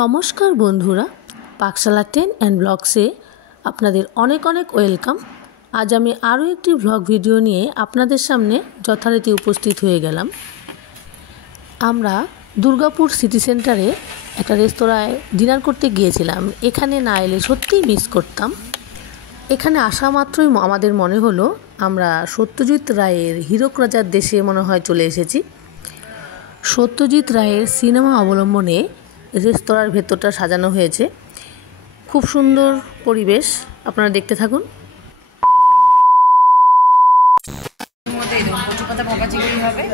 নমস্কার বন্ধুরা, পাকশালা ten and ব্লগসে আপনাদের অনেক অনেক ওয়েলকাম। আজ আমি আরও একটি ব্লগ ভিডিও নিয়ে আপনাদের সামনে যথারীতি উপস্থিত হয়ে গেলাম। আমরা দুর্গাপুর সিটি সেন্টারে একটা রেস্তোরাঁয় ডিনার করতে গিয়েছিলাম। এখানে না এলে সত্যিই মিস করতাম। এখানে আসা মাত্রই আমাদের মনে হলো আমরা সত্যজিৎ রায়ের হীরক রাজার দেশে মনে হয় চলে এসেছি। সত্যজিৎ রায়ের সিনেমা অবলম্বনে রেস্তোরাঁর ভেতরটা সাজানো হয়েছে, খুব সুন্দর পরিবেশ, আপনারা দেখতে থাকুন। কচু পাতা ভাপা চিংড়ি হবে,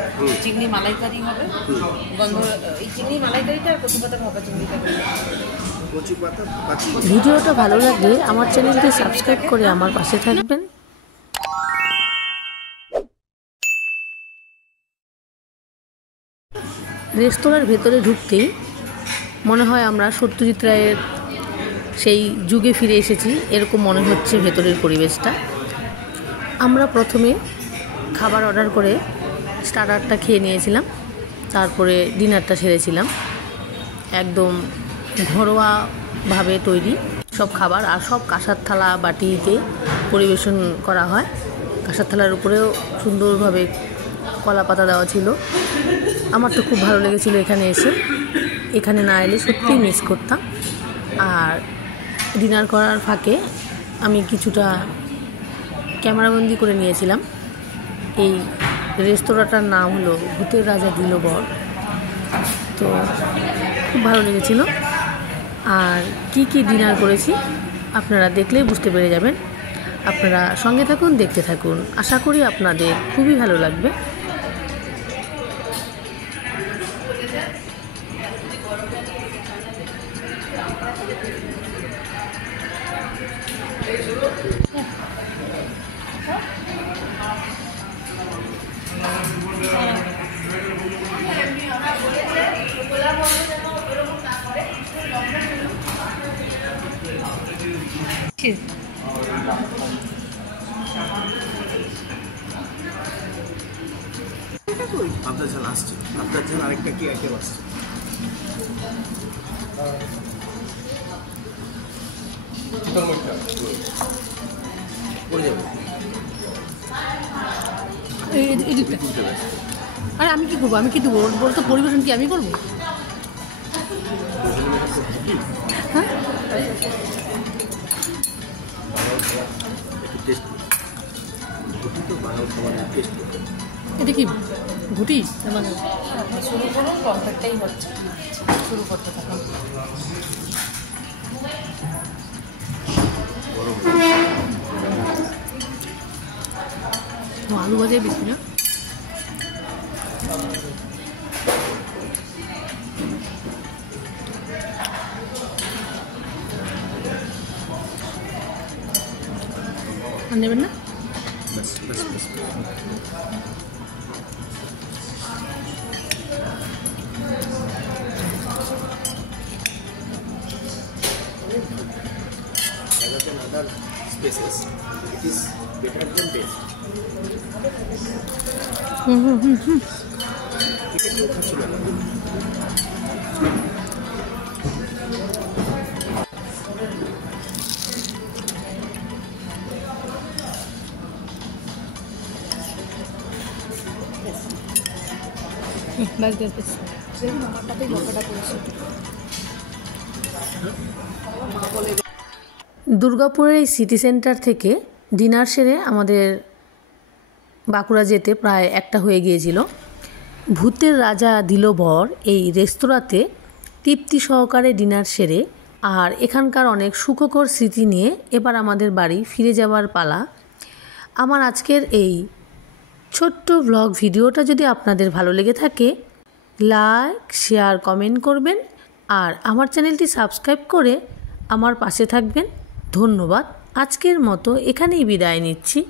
চিংড়ি মালাইকারি হবে, এই চিংড়ি মালাইকারিটা আর কচু পাতা ভাপা চিংড়িটা। ভিডিওটা ভালো লাগলে আমার চ্যানেলটি সাবস্ক্রাইব করে আমার পাশে থাকবেন। রেস্তোরাঁর ভেতরে ঢুকতেই মনে হয় আমরা সত্যজিৎ রায়ের সেই যুগে ফিরে এসেছি, এরকম মনে হচ্ছে ভেতরের পরিবেশটা। আমরা প্রথমে খাবার অর্ডার করে স্টার্টারটা খেয়ে নিয়েছিলাম, তারপরে ডিনারটা সেরেছিলাম। একদম ঘরোয়াভাবে তৈরি সব খাবার, আর সব কাঁসার থালা বাটিতে পরিবেশন করা হয়। কাঁসার থালার উপরেও সুন্দরভাবে কলা পাতা দেওয়া ছিল। আমার তো খুব ভালো লেগেছিলো এখানে এসে। এখানে না এলে সত্যিই মিস করতাম। আর ডিনার করার ফাঁকে আমি কিছুটা ক্যামেরাবন্দি করে নিয়েছিলাম। এই রেস্তোরাঁটার নাম হলো ভূতের রাজা দিল বর। তো খুব ভালো লেগেছিল। আর কি কি ডিনার করেছি আপনারা দেখলেই বুঝতে পেরে যাবেন। আপনারা সঙ্গে থাকুন, দেখতে থাকুন, আশা করি আপনাদের খুবই ভালো লাগবে। আপনার ঝাল আসছে, আপনার ঝাল আরেকটা কি আইটেম আসছে? আরে আমি কি করবো, আমি কি দেবো বলতো? পরিবেশন কি আমি করবো? হ্যাঁ, এটা কি ঘুটি? মানে শুরু করুন, কমপ্লিটটাই হচ্ছে, শুরু করতে থাকুন। আলু ভাজাই বেশি না? আর নেবেন না? Other spaces, it is better than this. দুর্গাপুরের এই সিটি সেন্টার থেকে ডিনার সেরে আমাদের বাঁকুড়া যেতে প্রায় 1টা হয়ে গিয়েছিল। ভূতের রাজা দিল বর এই রেস্তোরাঁতে তৃপ্তি সহকারে ডিনার সেরে আর এখানকার অনেক সুখকর স্মৃতি নিয়ে এবার আমাদের বাড়ি ফিরে যাওয়ার পালা। আমার আজকের এই ছোট্ট ব্লগ ভিডিওটা যদি আপনাদের ভালো লেগে থাকে, লাইক, শেয়ার, কমেন্ট করবেন আর আমার চ্যানেলটি সাবস্ক্রাইব করে আমার পাশে থাকবেন। ধন্যবাদ। আজকের মতো এখানেই বিদায় নিচ্ছি।